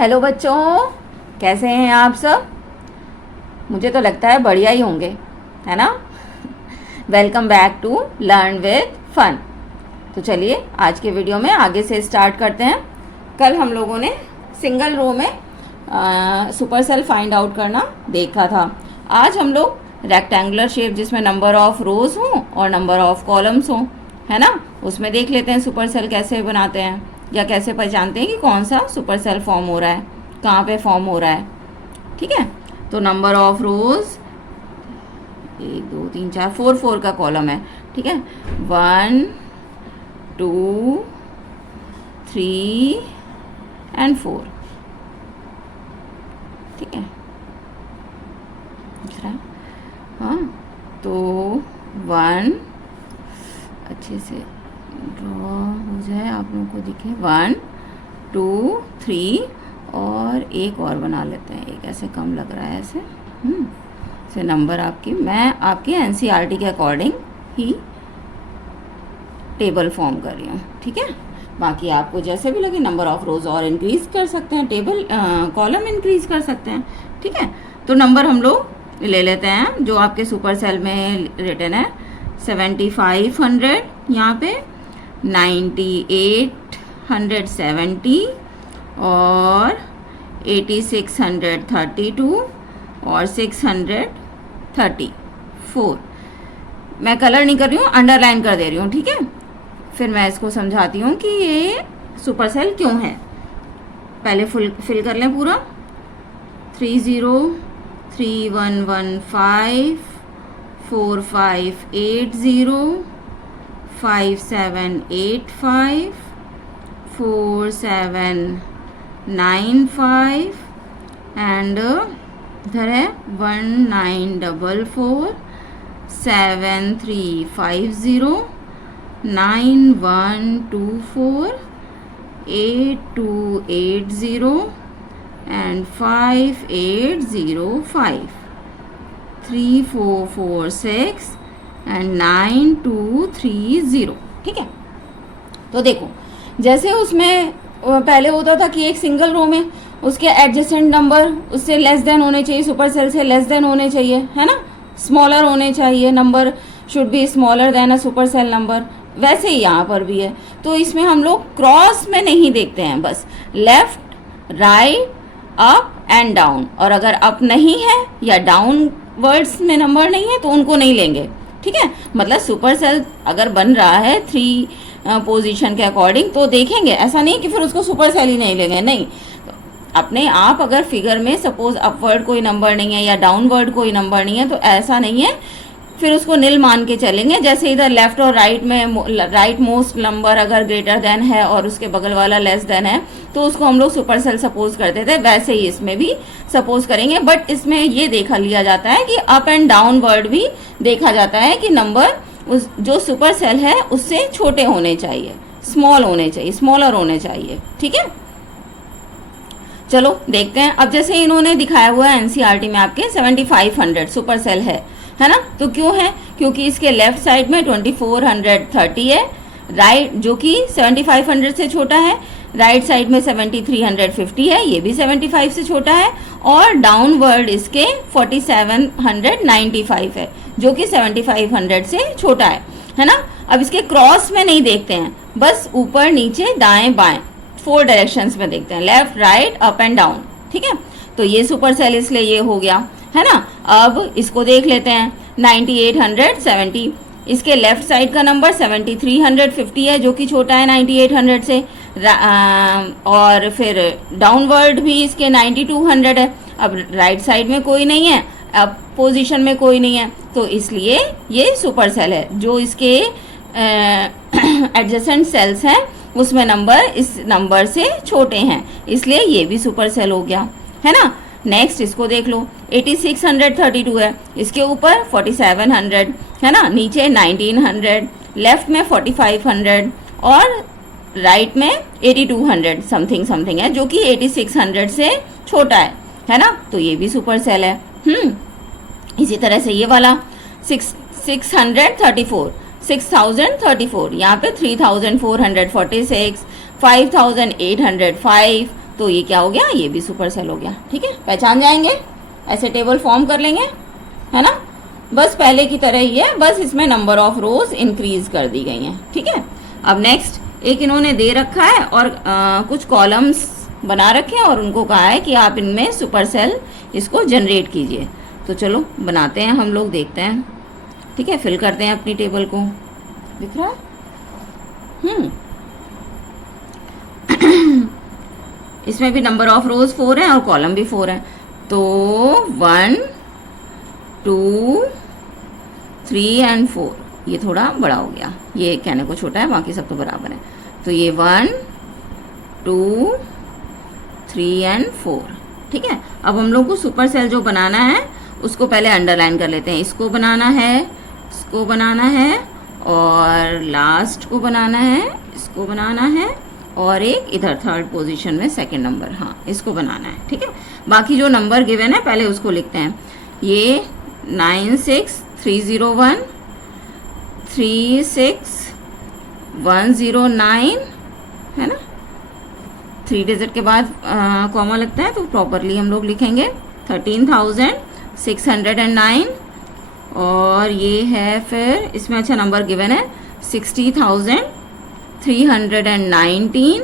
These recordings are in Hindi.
हेलो बच्चों, कैसे हैं आप सब। मुझे तो लगता है बढ़िया ही होंगे, है ना। Welcome back to learn with fun. तो चलिए आज के वीडियो में आगे से स्टार्ट करते हैं। कल हम लोगों ने सिंगल रो में सुपर सेल फाइंड आउट करना देखा था। आज हम लोग रेक्टेंगुलर शेप जिसमें नंबर ऑफ रोज हों और नंबर ऑफ कॉलम्स हों, है ना, उसमें देख लेते हैं सुपर सेल कैसे बनाते हैं या कैसे पहचानते हैं कि कौन सा सुपर सेल फॉर्म हो रहा है, कहाँ पे फॉर्म हो रहा है। ठीक है, तो नंबर ऑफ रोज 1 2 3 4 4 का कॉलम है। ठीक है, 1 2 3 एंड 4। ठीक है, दिख रहा है। हाँ, तो 1 अच्छे से ड्रॉ हो जाए, आप लोगों को दिखे। 1 2 3 और एक और बना लेते हैं, एक ऐसे कम लग रहा है ऐसे। से नंबर आपकी, मैं आपके एनसीईआरटी के अकॉर्डिंग ही टेबल फॉर्म कर रही हूँ। ठीक है, बाकी आपको जैसे भी लगे नंबर ऑफ रोज और इंक्रीज कर सकते हैं, टेबल कॉलम इंक्रीज कर सकते हैं। ठीक है, तो नंबर हम लोग ले लेते हैं जो आपके सुपर सेल में रिटन है। 7500 यहाँ पे, 9870 और 8632 और 634। मैं कलर नहीं कर रही हूँ, अंडरलाइन कर दे रही हूँ। ठीक है, फिर मैं इसको समझाती हूँ कि ये सुपर सेल क्यों है। पहले फिल कर लें पूरा। 30 3115 4580 5785 4795 एंड इधर है 1944 7350 9124 8280 एंड 5805 3446 एंड 9230। ठीक है, तो देखो जैसे उसमें पहले होता था कि एक सिंगल रो में उसके एडजेसेंट नंबर उससे लेस देन होने चाहिए, सुपर सेल से लेस देन होने चाहिए, है ना, स्मॉलर होने चाहिए, number should be smaller than a super cell number. वैसे ही यहाँ पर भी है, तो इसमें हम लोग क्रॉस में नहीं देखते हैं, बस left right up and down. और अगर अप नहीं है या डाउन वर्ड्स में नंबर नहीं है तो उनको नहीं लेंगे। ठीक है, मतलब सुपर सेल अगर बन रहा है 3 पोजीशन के अकॉर्डिंग तो देखेंगे, ऐसा नहीं कि फिर उसको सुपर सेल ही नहीं लेंगे, नहीं। तो अपने आप अगर फिगर में सपोज अपवर्ड कोई नंबर नहीं है या डाउनवर्ड कोई नंबर नहीं है तो ऐसा नहीं है, फिर उसको नील मान के चलेंगे। जैसे इधर लेफ्ट और राइट में राइट मोस्ट नंबर अगर ग्रेटर देन है और उसके बगल वाला लेस देन है तो उसको हम लोग सुपर सेल सपोज करते थे, वैसे ही इसमें भी सपोज करेंगे। बट इसमें ये देखा लिया जाता है कि अप एंड डाउन वर्ड भी देखा जाता है कि नंबर उस जो सुपर सेल है उससे छोटे होने चाहिए, स्मॉल होने चाहिए, स्मॉलर होने चाहिए। ठीक है, चलो देखते हैं। अब जैसे इन्होंने दिखाया हुआ है एनसीईआरटी में आपके 7500 सुपर सेल है ना, तो क्यों है, क्योंकि इसके लेफ्ट साइड में 2430 है, राइट जो कि 7500 से छोटा है, राइट साइड में 7350 है, ये भी 75 से छोटा है, और डाउनवर्ड इसके 4795 है जो कि 7500 से छोटा है ना। अब इसके क्रॉस में नहीं देखते हैं, बस ऊपर नीचे दाएं बाएं 4 डायरेक्शंस में देखते हैं, left right up and down. ठीक है, तो ये सुपर सेल इसलिए ये हो गया, है ना। अब इसको देख लेते हैं 9870, इसके लेफ्ट साइड का नंबर 7350 है जो कि छोटा है 9800 से, और फिर डाउनवर्ड भी इसके 9200 है। अब राइट साइड में कोई नहीं है, अब पोजीशन में कोई नहीं है, तो इसलिए ये सुपर सेल है। जो इसके एडजेसेंट सेल्स हैं उसमें नंबर इस नंबर से छोटे हैं, इसलिए ये भी सुपर सेल हो गया, है ना। नेक्स्ट इसको देख लो, 8632 है, इसके ऊपर 4700 है ना, नीचे 1900, लेफ्ट में 4500 और राइट में 8200 समथिंग समथिंग है जो कि 8600 से छोटा है ना, तो ये भी सुपर सेल है। इसी तरह से ये वाला 6034 यहाँ पे 3446, 5805, तो ये क्या हो गया, ये भी सुपर सेल हो गया। ठीक है, पहचान जाएंगे, ऐसे टेबल फॉर्म कर लेंगे, है ना। बस पहले की तरह ही है, बस इसमें नंबर ऑफ रोज इंक्रीज कर दी गई हैं। ठीक है, अब नेक्स्ट एक इन्होंने दे रखा है और कुछ कॉलम्स बना रखे हैं और उनको कहा है कि आप इनमें सुपर सेल इसको जनरेट कीजिए। तो चलो बनाते हैं हम लोग, देखते हैं। ठीक है, फिल करते हैं अपनी टेबल को, दिख रहा है। इसमें भी नंबर ऑफ रोज 4 है और कॉलम भी 4 है। तो 1 2 3 एंड 4, ये थोड़ा बड़ा हो गया, ये कहने को छोटा है, बाकी सब तो बराबर है। तो ये 1 2 3 एंड 4। ठीक है, अब हम लोग को सुपर सेल जो बनाना है उसको पहले अंडरलाइन कर लेते हैं। इसको बनाना है, इसको बनाना है, और लास्ट को बनाना है, इसको बनाना है, और एक इधर थर्ड पोजीशन में सेकंड नंबर, हाँ इसको बनाना है। ठीक है, बाकी जो नंबर गिवन है पहले उसको लिखते हैं। ये 96301 36109 है ना, 3 डिजिट के बाद कॉमा लगता है तो प्रॉपरली हम लोग लिखेंगे 13,609। और ये है फिर इसमें अच्छा नंबर गिवन है 60,319,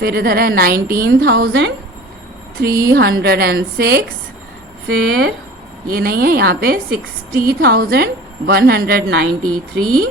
फिर इधर है 19,306, फिर ये नहीं है यहाँ पे 60,193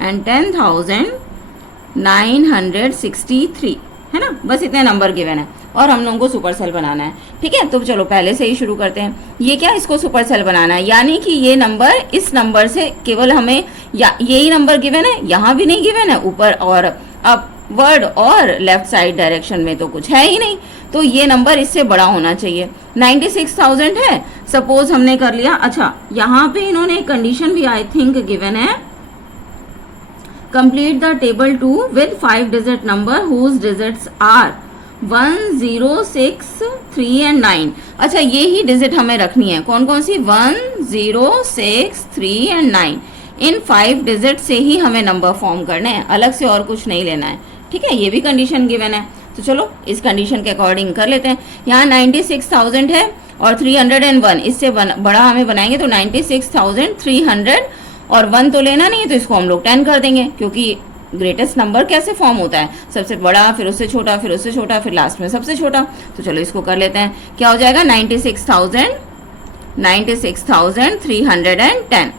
एंड 10,963 है ना। बस इतने नंबर गिवन है और हम लोगों को सुपर सेल बनाना है। ठीक है, तो चलो पहले से ही शुरू करते हैं। ये क्या, इसको सुपर सेल बनाना है, यानी कि ये नंबर इस नंबर से केवल हमें यही नंबर गिवन है, यहाँ भी नहीं गिवन है, ऊपर और अपवर्ड और लेफ्ट साइड डायरेक्शन में तो कुछ है ही नहीं, तो ये नंबर इससे बड़ा होना चाहिए। 96,000 है, सपोज हमने कर लिया। अच्छा, यहाँ पे इन्होंने एक कंडीशन भी आई थिंक गिवन है, complete the table 2 with 5 digit number whose digits are 1 0 6 3 and 9। अच्छा, ये ही डिजिट हमें रखनी है, कौन कौन सी, 1 0 6 3 एंड 9। इन 5 डिजिट से ही हमें नंबर फॉर्म करने हैं, अलग से और कुछ नहीं लेना है। ठीक है, ये भी कंडीशन गिवन है, तो चलो इस कंडीशन के अकॉर्डिंग कर लेते हैं। यहाँ 96,000 है और 301, इससे बड़ा हमें बनाएंगे तो 96,300 और 1 तो लेना नहीं है, तो इसको हम लोग 10 कर देंगे, क्योंकि ग्रेटेस्ट नंबर कैसे फॉर्म होता है, सबसे बड़ा फिर उससे छोटा फिर उससे छोटा फिर लास्ट में सबसे छोटा। तो चलो इसको कर लेते हैं, क्या हो जाएगा 96,310।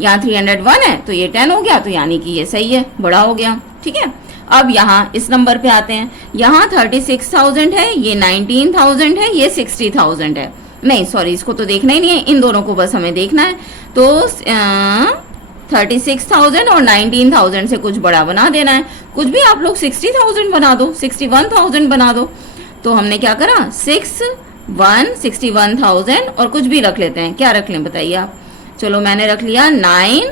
यहाँ 301 है तो ये 10 हो गया, तो यानी कि ये सही है, बड़ा हो गया। ठीक है, अब यहाँ इस नंबर पे आते हैं। यहाँ 36,000 है, ये 19,000 है, ये 60,000 है। नहीं सॉरी, इसको तो देखना ही नहीं है, इन दोनों को बस हमें देखना है। तो 36,000 और 19,000 से कुछ बड़ा बना देना है, कुछ भी आप लोग 60,000 बना दो, 61,000 बना दो। तो हमने क्या करा, 61,000 और कुछ भी रख लेते हैं, क्या रख लें बताइए आप। चलो मैंने रख लिया 9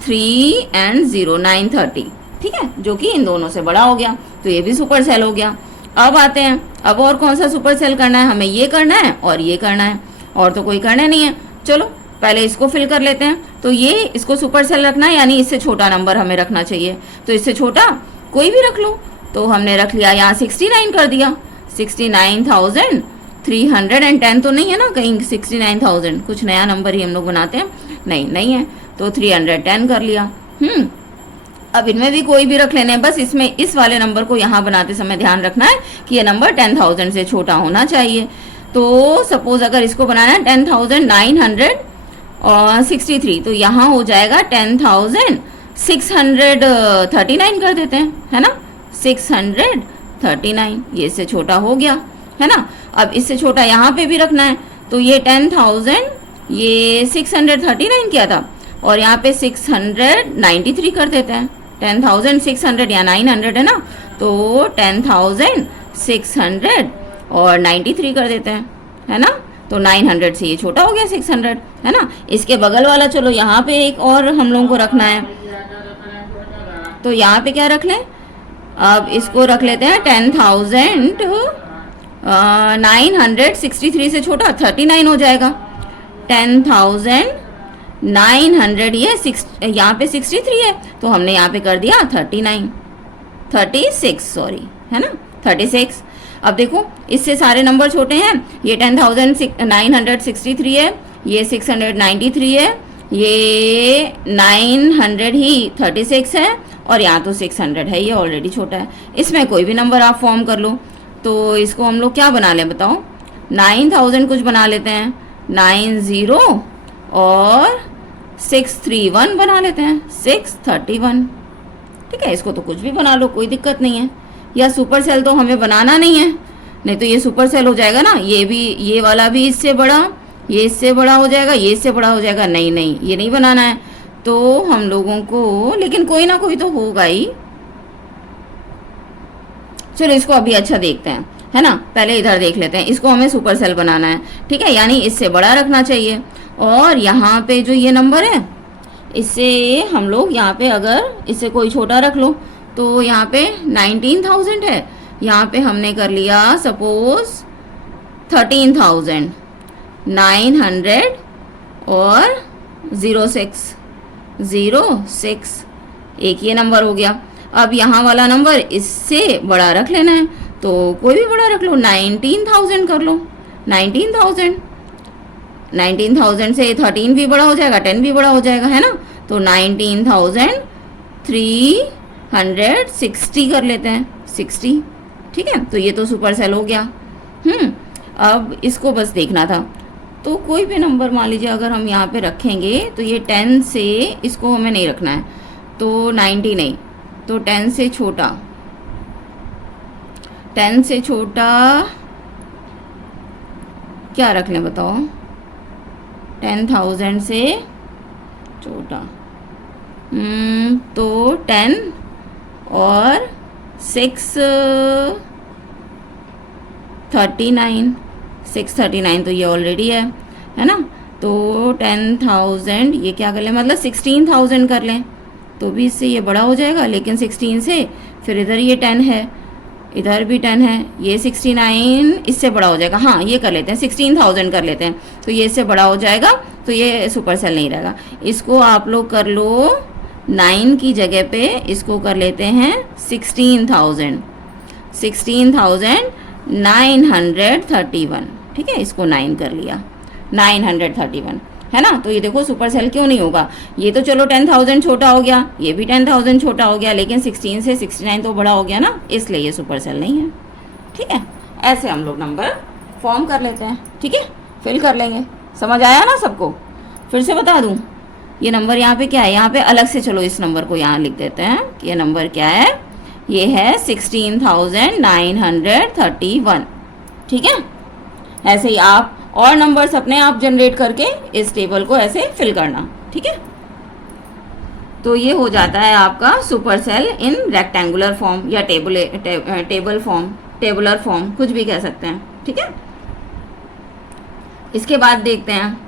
3 एंड 0 930। ठीक है, जो कि इन दोनों से बड़ा हो गया, तो ये भी सुपर सेल हो गया। अब आते हैं, अब और कौन सा सुपर सेल करना है, हमें ये करना है और ये करना है, और तो कोई करना नहीं है। चलो पहले इसको फिल कर लेते हैं। तो ये इसको सुपर सेल रखना है, यानी इससे छोटा नंबर हमें रखना चाहिए, तो इससे छोटा कोई भी रख लो। तो हमने रख लिया, यहाँ 69 कर दिया, 69,310 तो नहीं है ना कहीं 69,000, कुछ नया नंबर ही हम लोग बनाते हैं, नहीं है, तो 310 कर लिया। अब इनमें भी कोई भी रख लेने हैं, बस इसमें इस वाले नंबर को यहाँ बनाते समय ध्यान रखना है कि ये नंबर 10,000 से छोटा होना चाहिए। तो सपोज अगर इसको बनाना है 10,963, तो यहाँ हो जाएगा 10,639 कर देते हैं, है ना, 639, ये इससे छोटा हो गया, है ना। अब इससे छोटा यहाँ पे भी रखना है, तो ये 10,000, ये 639 किया था और यहाँ पे 693 कर देते हैं। 10,600 या 900 है ना, तो 10,600 और 93 कर देते हैं, है ना। तो 900 से ये छोटा हो गया 600, है ना। इसके बगल वाला चलो यहाँ पे एक और हम लोगों को रखना है, तो यहाँ पे क्या रख लें, अब इसको रख लेते हैं 10,963 से छोटा 39 हो जाएगा। 10,900 ये यहाँ पे 63 है, तो हमने यहाँ पे कर दिया 36 सॉरी, है ना 36। अब देखो इससे सारे नंबर छोटे हैं, ये 10,963 है, ये 693 है, ये 936 है, और यहाँ तो 600 है, ये ऑलरेडी छोटा है। इसमें कोई भी नंबर आप फॉर्म कर लो। तो इसको हम लोग क्या बना लें बताओ, 9000 कुछ बना लेते हैं, 90 और 631 बना लेते हैं, 631। ठीक है, इसको तो कुछ भी बना लो, कोई दिक्कत नहीं है। या सुपर सेल तो हमें बनाना नहीं है, नहीं तो ये सुपर सेल हो जाएगा ना, ये भी, ये वाला भी इससे बड़ा, ये इससे बड़ा हो जाएगा, ये इससे बड़ा हो जाएगा। नहीं नहीं, ये नहीं बनाना है। तो हम लोगों को, लेकिन कोई ना कोई तो होगा ही। चलो इसको अभी अच्छा देखते हैं, है ना। पहले इधर देख लेते हैं, इसको हमें सुपर सेल बनाना है। ठीक है, यानी इससे बड़ा रखना चाहिए। और यहाँ पे जो ये नंबर है, इससे हम लोग यहाँ पे अगर इससे कोई छोटा रख लो, तो यहाँ पे 19,000 है, यहाँ पे हमने कर लिया सपोज 13,900 और 06 एक ये नंबर हो गया। अब यहाँ वाला नंबर इससे बड़ा रख लेना है, तो कोई भी बड़ा रख लो, 19,000 कर लो। 19,000 से 13 भी बड़ा हो जाएगा, 10 भी बड़ा हो जाएगा, है ना। तो 19,360 कर लेते हैं, 60। ठीक है, तो ये तो सुपर सेल हो गया। अब इसको बस देखना था। तो कोई भी नंबर मान लीजिए अगर हम यहाँ पे रखेंगे, तो ये 10 से इसको हमें नहीं रखना है, तो 90 नहीं, तो 10 से छोटा, 10 से छोटा क्या रख लें बताओ, 10,000 से छोटा, तो 10 और 639 तो ये ऑलरेडी है ना। तो 10,000 ये क्या कर लें, मतलब 16,000 कर लें, तो भी इससे ये बड़ा हो जाएगा, लेकिन 16 से फिर इधर ये 10 है, इधर भी 10 है, ये 69 इससे बड़ा हो जाएगा। हाँ, ये कर लेते हैं, 16,000 कर लेते हैं, तो ये इससे बड़ा हो जाएगा, तो ये सुपर सेल नहीं रहेगा। इसको आप लोग कर लो 9 की जगह पे, इसको कर लेते हैं 16,931। ठीक है, इसको 9 कर लिया, 931, है ना। तो ये देखो सुपर सेल क्यों नहीं होगा। ये तो चलो 10,000 छोटा हो गया, ये भी 10,000 छोटा हो गया, लेकिन 16 से 69 तो बड़ा हो गया ना, इसलिए ये सुपर सेल नहीं है। ठीक है, ऐसे हम लोग नंबर फॉर्म कर लेते हैं। ठीक है, फिल कर लेंगे। समझ आया ना सबको। फिर से बता दूं, ये नंबर यहाँ पे क्या है, यहाँ पे अलग से चलो इस नंबर को यहाँ लिख देते हैं कि ये नंबर क्या है, ये है 16,931। ठीक है, ऐसे ही आप और नंबर्स अपने आप जनरेट करके इस टेबल को ऐसे फिल करना। ठीक है, तो ये हो जाता है आपका super cell in rectangular form या टेबल फॉर्म, टेबुलर फॉर्म, कुछ भी कह सकते हैं। ठीक है, इसके बाद देखते हैं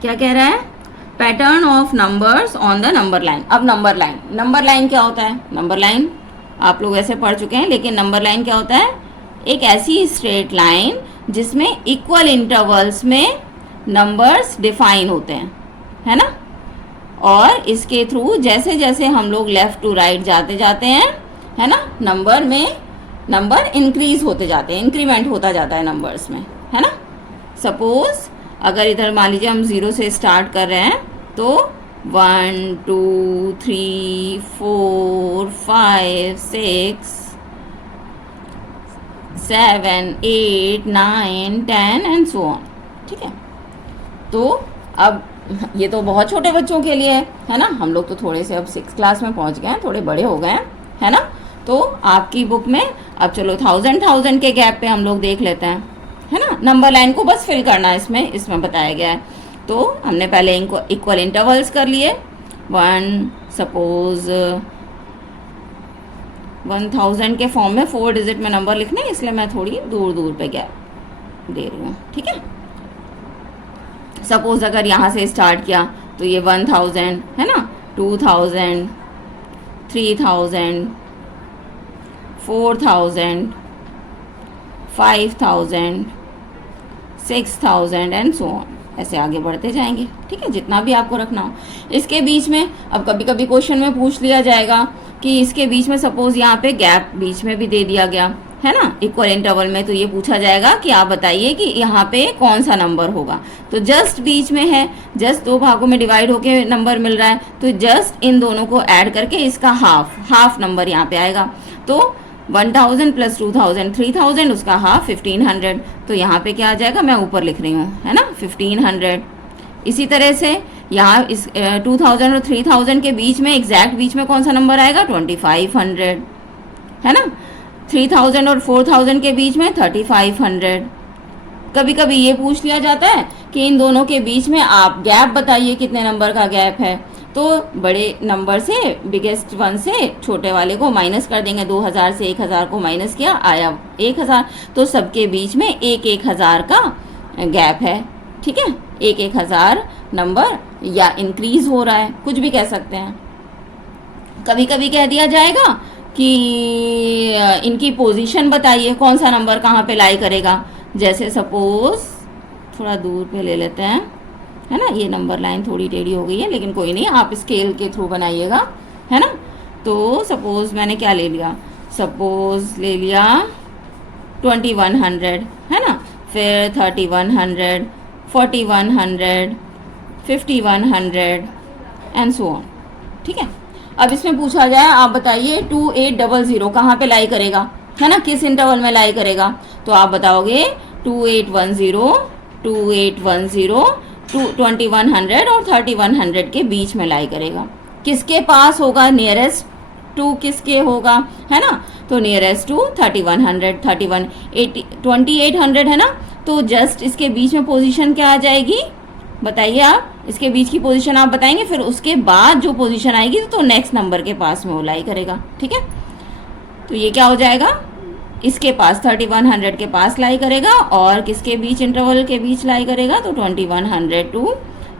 क्या कह रहा है, pattern of numbers on the number line. अब नंबर लाइन क्या होता है, नंबर लाइन आप लोग ऐसे पढ़ चुके हैं, लेकिन नंबर लाइन क्या होता है, एक ऐसी स्ट्रेट लाइन जिसमें इक्वल इंटरवल्स में नंबर्स डिफाइन होते हैं, है ना। और इसके थ्रू जैसे जैसे हम लोग लेफ्ट टू राइट जाते हैं, है ना, नंबर इंक्रीज होते जाते हैं, इंक्रीमेंट होता जाता है नंबर्स में, है ना। सपोज अगर इधर मान लीजिए हम 0 से स्टार्ट कर रहे हैं, तो 1 2 3 4 5 6 7 8 9 10 एंड सो ऑन। ठीक है, तो अब ये तो बहुत छोटे बच्चों के लिए है ना, हम लोग तो थोड़े से अब 6th क्लास में पहुंच गए हैं, थोड़े बड़े हो गए हैं, है ना। तो आपकी बुक में अब चलो 1000 के गैप पे हम लोग देख लेते हैं, है ना। नंबर लाइन को बस फिल करना है, इसमें बताया गया है। तो हमने पहले इनको इक्वल इंटरवल्स कर लिए। 1 सपोज 1000 के फॉर्म में 4 डिजिट में नंबर लिखने, इसलिए मैं थोड़ी दूर पे गैप दे रही हूँ। ठीक है, सपोज अगर यहाँ से स्टार्ट किया तो ये 1000 है ना, 2000 3000 4000 5000 6000 एंड सो ऑन, ऐसे आगे बढ़ते जाएंगे। ठीक है, जितना भी आपको रखना हो। इसके बीच में अब कभी कभी क्वेश्चन में पूछ लिया जाएगा कि इसके बीच में सपोज यहाँ पे गैप बीच में भी दे दिया गया, है ना, इक्वल इंटरवल में, तो ये पूछा जाएगा कि आप बताइए कि यहाँ पे कौन सा नंबर होगा। तो जस्ट बीच में है, जस्ट दो भागों में डिवाइड होके नंबर मिल रहा है, तो जस्ट इन दोनों को ऐड करके इसका हाफ नंबर यहाँ पे आएगा। तो 1000 प्लस 2000 3000, उसका हाफ 1500। तो यहाँ पे क्या आ जाएगा, मैं ऊपर लिख रही हूँ, है ना, 1500। इसी तरह से यहाँ इस 2000 और 3000 के बीच में, एग्जैक्ट बीच में कौन सा नंबर आएगा, 2500, है ना। 3000 और 4000 के बीच में 3500। कभी कभी ये पूछ लिया जाता है कि इन दोनों के बीच में आप गैप बताइए, कितने नंबर का गैप है। तो बड़े नंबर से, बिगेस्ट वन से छोटे वाले को माइनस कर देंगे। 2000 से 1000 को माइनस किया, आया 1000। तो सबके बीच में 1000 का गैप है, ठीक है। 1000 नंबर या इंक्रीज हो रहा है, कुछ भी कह सकते हैं। कभी कभी कह दिया जाएगा कि इनकी पोजीशन बताइए, कौन सा नंबर कहाँ पे लाई करेगा। जैसे सपोज थोड़ा दूर पे ले लेते हैं, है ना, ये नंबर लाइन थोड़ी टेढ़ी हो गई है, लेकिन कोई नहीं, आप स्केल के थ्रू बनाइएगा, है ना। तो सपोज मैंने क्या ले लिया, सपोज ले लिया 2100, है ना, फिर 3100, 4100, 5100 एंड सो ऑन, ठीक है। अब इसमें पूछा जाए, आप बताइए 2800 कहाँ पे लाई करेगा, है ना, किस इंटरवल में लाई करेगा। तो आप बताओगे 2810, 2810, 2100 और 3100 के बीच में लाई करेगा। किसके पास होगा, नियरेस्ट टू किसके होगा, है ना। तो नियरेस्ट टू 3100, 2800 है ना। तो जस्ट इसके बीच में पोजीशन क्या आ जाएगी, बताइए आप, इसके बीच की पोजीशन आप बताएंगे, फिर उसके बाद जो पोजीशन आएगी तो नेक्स्ट नंबर के पास में वो लाई करेगा, ठीक है। तो ये क्या हो जाएगा, इसके पास 3100 के पास लाई करेगा, और किसके बीच, इंटरवल के बीच लाई करेगा, तो 2100 टू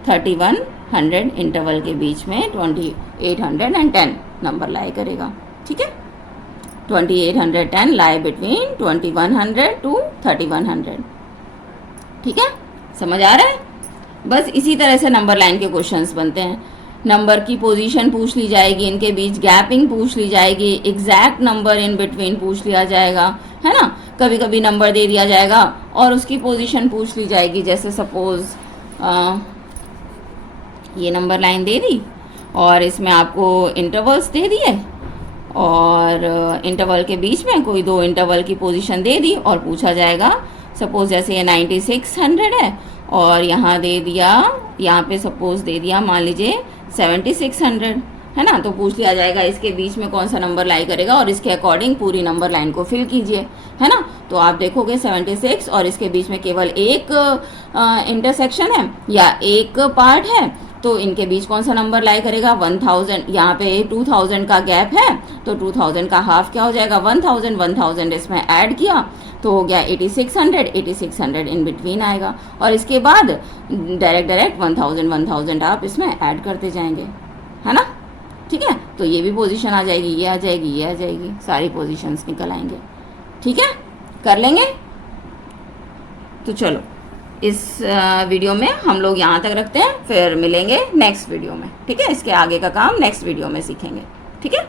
3100 इंटरवल के बीच में 2810 नंबर लाई करेगा, ठीक है। 2810 लाई बिटवीन 2100 टू 3100, ठीक है, समझ आ रहा है। बस इसी तरह से नंबर लाइन के क्वेश्चंस बनते हैं। नंबर की पोजीशन पूछ ली जाएगी, इनके बीच गैपिंग पूछ ली जाएगी, एग्जैक्ट नंबर इन बिटवीन पूछ लिया जाएगा, है ना। कभी कभी नंबर दे दिया जाएगा और उसकी पोजीशन पूछ ली जाएगी। जैसे सपोज ये नंबर लाइन दे दी और इसमें आपको इंटरवल्स दे दिए, और इंटरवल के बीच में कोई दो इंटरवल की पोजीशन दे दी, और पूछा जाएगा सपोज जैसे ये 9600 है, और यहाँ दे दिया, यहाँ पे सपोज दे दिया मान लीजिए 7600, है ना। तो पूछ लिया जाएगा इसके बीच में कौन सा नंबर लाई करेगा, और इसके अकॉर्डिंग पूरी नंबर लाइन को फिल कीजिए, है ना। तो आप देखोगे 76 और इसके बीच में केवल एक इंटरसेक्शन है या एक पार्ट है, तो इनके बीच कौन सा नंबर लाई करेगा, 1000। यहाँ पे 2000 का गैप है, तो 2000 का हाफ क्या हो जाएगा, 1000। 1000 इसमें ऐड किया तो हो गया 8600, 8600 इन बिटवीन आएगा, और इसके बाद डायरेक्ट 1000 आप इसमें ऐड करते जाएंगे, है ना, ठीक है। तो ये भी पोजीशन आ जाएगी, ये आ जाएगी, ये आ जाएगी, सारी पोजीशंस निकल आएंगे, ठीक है, कर लेंगे। तो चलो इस वीडियो में हम लोग यहाँ तक रखते हैं, फिर मिलेंगे नेक्स्ट वीडियो में, ठीक है। इसके आगे का काम नेक्स्ट वीडियो में सीखेंगे, ठीक है।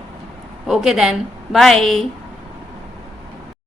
Okay then, bye.